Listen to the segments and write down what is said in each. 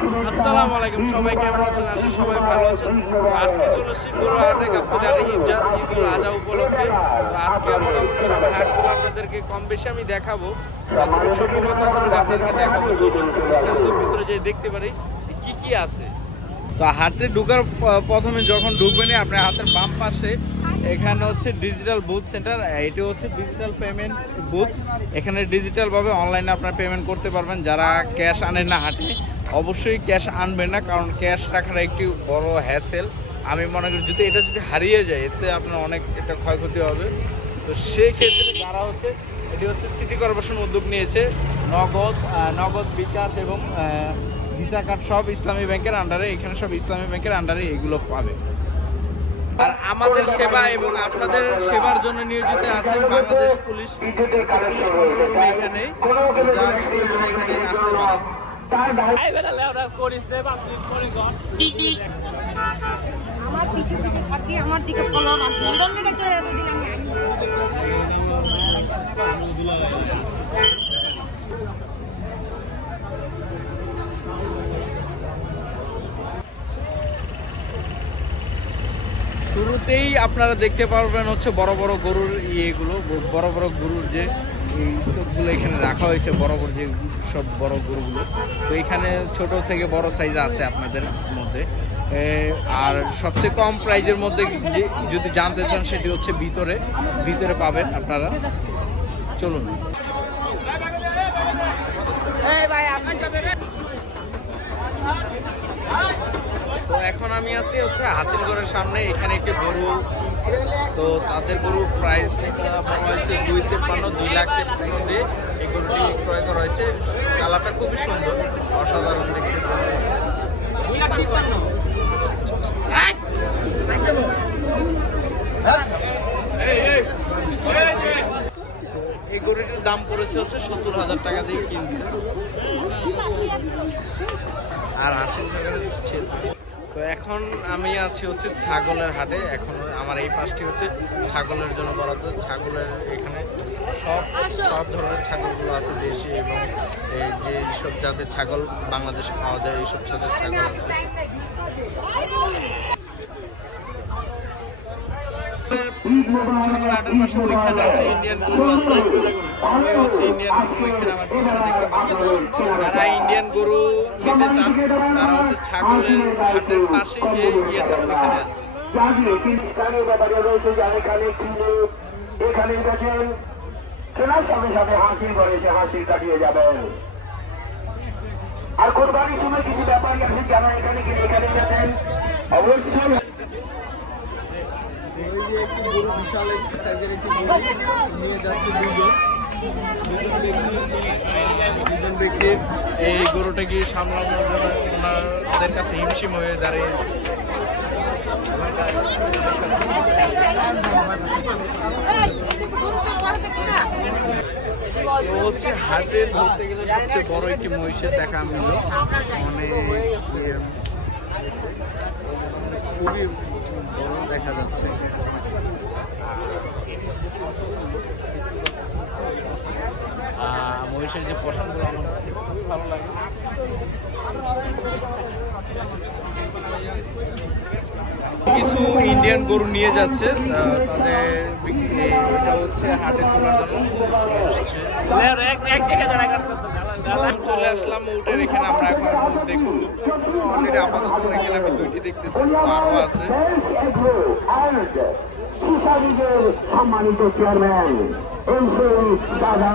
Viewers আসসালামু আলাইকুম, সবাই কেমন আছেন? আশা সবাই ভালো আছেন। তো আজকে চলে এসেছি গরুহাটে গাবতলী ঈদুল আজহা উপলক্ষে। তো আজকে মোটামুটি সব হাটগুলো আপনাদেরকে কম বেশি আমি দেখাবো, যতটুকু সম্ভব ততটুকু আপনাদেরকে দেখাবো। চলুন বিস্তারিত ভিতরে যেয়ে দেখতে পারি কি কি আছে। তো হাটে ঢোকার প্রথমে যখন ঢুকবেন আপনার হাতের বাম পাশে এখানে হচ্ছে ডিজিটাল বুথ সেন্টার, এটি হচ্ছে ডিজিটাল পেমেন্ট বুথ। এখানে ডিজিটাল ভাবে অনলাইনে আপনারা পেমেন্ট করতে পারবেন। যারা ক্যাশ আনেন না হাটে, অবশ্যই ক্যাশ আনবেন না, কারণ ক্যাশ রাখার একটি বড় হ্যাসেল। আমি মনে করি যদি এটা যদি হারিয়ে যায় এতে আপনার অনেক একটা ক্ষয়ক্ষতি হবে। তো সেই ক্ষেত্রে যারা হচ্ছে এটি হচ্ছে সিটি কর্পোরেশন উদ্যোগ নিয়েছে, নগদ বিকাশ এবং ভিসা কার্ড সব ইসলামী ব্যাংকের আন্ডারে, এখানে সব ইসলামী ব্যাংকের আন্ডারে এগুলো পাবে। আর আমাদের সেবা এবং আপনাদের সেবার জন্য নিয়োজিত আছেন বাংলাদেশ পুলিশ এখানে, এখানে আসতে পারেন। আমার পিছে পিছে থাকি, আমার দিকে ফলো শুরুতেই আপনারা দেখতে পারবেন হচ্ছে বড় বড় গরুর ইয়েগুলো, বড় বড় গরুর যে স্টকগুলো এখানে রাখা হয়েছে, বড় বড় যে সব বড় গরুগুলো। তো এখানে ছোট থেকে বড় সাইজ আছে আপনাদের মধ্যে। আর সবচেয়ে কম প্রাইজের মধ্যে যে যদি জানতে চান সেটি হচ্ছে ভিতরে পাবেন আপনারা। চলুন। তো এখন আমি আছি হচ্ছে হাসিলগড়ের সামনে, এখানে একটি গরু, তো তাদের গরুর প্রাইস বলা হয়েছে 2 লাখ 53 দিয়ে এই গরুটি ক্রয় করা হয়েছে। কালারটা খুবই সুন্দর, অসাধারণ দেখতে। এই গরুটির দাম পড়েছে হচ্ছে 70,000 টাকা দিয়ে কিনছে। আর তো এখন আমি আছি হচ্ছে ছাগলের হাটে। এখন আমার এই পাশটি হচ্ছে ছাগলের জন্য বরাদ্দ। ছাগলের এখানে সব ধরনের ছাগলগুলো আছে, দেশি এবং যেসব জাতের ছাগল বাংলাদেশে পাওয়া যায় এইসব জাতের ছাগল আছে। ছাগল হাটের পাশে ওইখানে হচ্ছে ইন্ডিয়ান গরু আছে, হচ্ছে ইন্ডিয়ান গরু এখানে আমার পিছনে দেখতে পাচ্ছেন। যারা ইন্ডিয়ান গরু নিতে চান তারা হচ্ছে ছাগলের হাটের পাশে যে ইয়েটা ওইখানে আছে। কেনার সাথে সাথে হাসি করেছে, হাসি কাটিয়ে যাবেন। আর কোরবানির সময় কিছু ব্যাপারী আছে যারা এখানে যাবেন অবশ্যই। এই গরুটা গিয়ে সামলানোর জন্য ওনাদের কাছে হিমশিম হয়ে দাঁড়িয়েছে। হচ্ছে হাটে ধরতে গেলে সবচেয়ে বড় একটি মহিষের দেখা মিলল, মানে খুবই বড় দেখা যাচ্ছে। মহিষের যে পশমগুলো আমার খুবই ভালো লাগে। কিছু ইন্ডিয়ান গরু নিয়ে যাচ্ছে, তাদের এটা হচ্ছে হাটে তোলার জন্য চলে আসলাম উটের এখানে। আমরা এখন দেখুন আপাতত এখানে আমি 2টি দেখতেছি, আরো আছে। সম্মানিত চেয়ারম্যান দাদা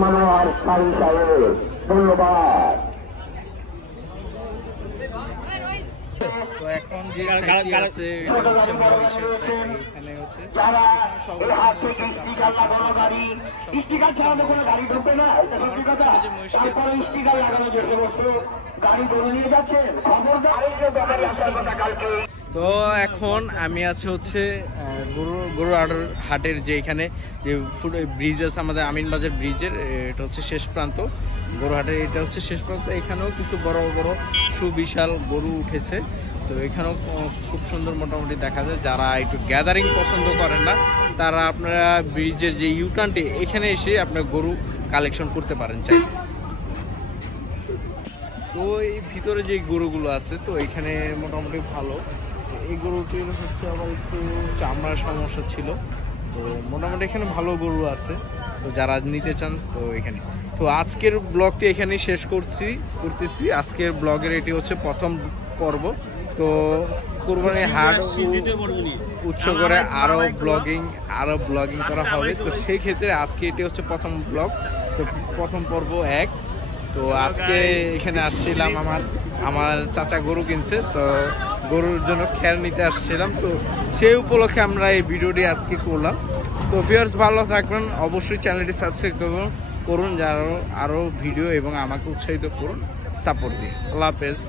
মনোয়ার সারি সাহেব, ধন্যবাদ। তো এখন যে সাইটটি আছে এটা হচ্ছে মহিষের সাইট। এখানে হচ্ছে তো এখন আমি আছি হচ্ছে গরু হাটের যে এখানে যে ব্রিজ আছে আমাদের আমিনবাজার ব্রিজের, এটা হচ্ছে শেষ প্রান্ত। গরুহাটের এটা হচ্ছে শেষ প্রান্ত। এখানেও কিছু বড় বড় সুবিশাল গরু উঠেছে। তো এখানেও খুব সুন্দর মোটামুটি দেখা যায়। যারা একটু গ্যাদারিং পছন্দ করেন না তারা আপনারা ব্রিজের যে ইউটার্নটি এখানে এসে আপনার গরু কালেকশন করতে পারেন চাই। তো এই ভিতরে যে গরুগুলো আছে তো এখানে মোটামুটি ভালো। এই গরুটির হচ্ছে আবার একটু চামড়ার সমস্যা ছিল, তো মোটামুটি এখানে ভালো গরু আছে, তো যারা নিতে চান তো এখানে। তো আজকের ব্লগটি এখানেই শেষ করতেছি। আজকের ব্লগের এটি হচ্ছে প্রথম পর্ব। তো কুরবানির হাট উৎস করে আরো ব্লগিং করা হবে। তো সেই ক্ষেত্রে আজকে এটি হচ্ছে প্রথম ব্লগ, তো প্রথম পর্ব 1। তো আজকে এখানে আসছিলাম, আমার চাচা গরু কিনছে, তো গরুর জন্য খেয়াল নিতে আসছিলাম, তো সেই উপলক্ষে আমরা এই ভিডিওটি আজকে করলাম। তো ভিউয়ার্স ভালো থাকবেন, অবশ্যই চ্যানেলটি সাবস্ক্রাইব করুন, যারা আরো ভিডিও এবং আমাকে উৎসাহিত করুন, সাপোর্ট দিয়ে। আল্লাহ হাফেজ।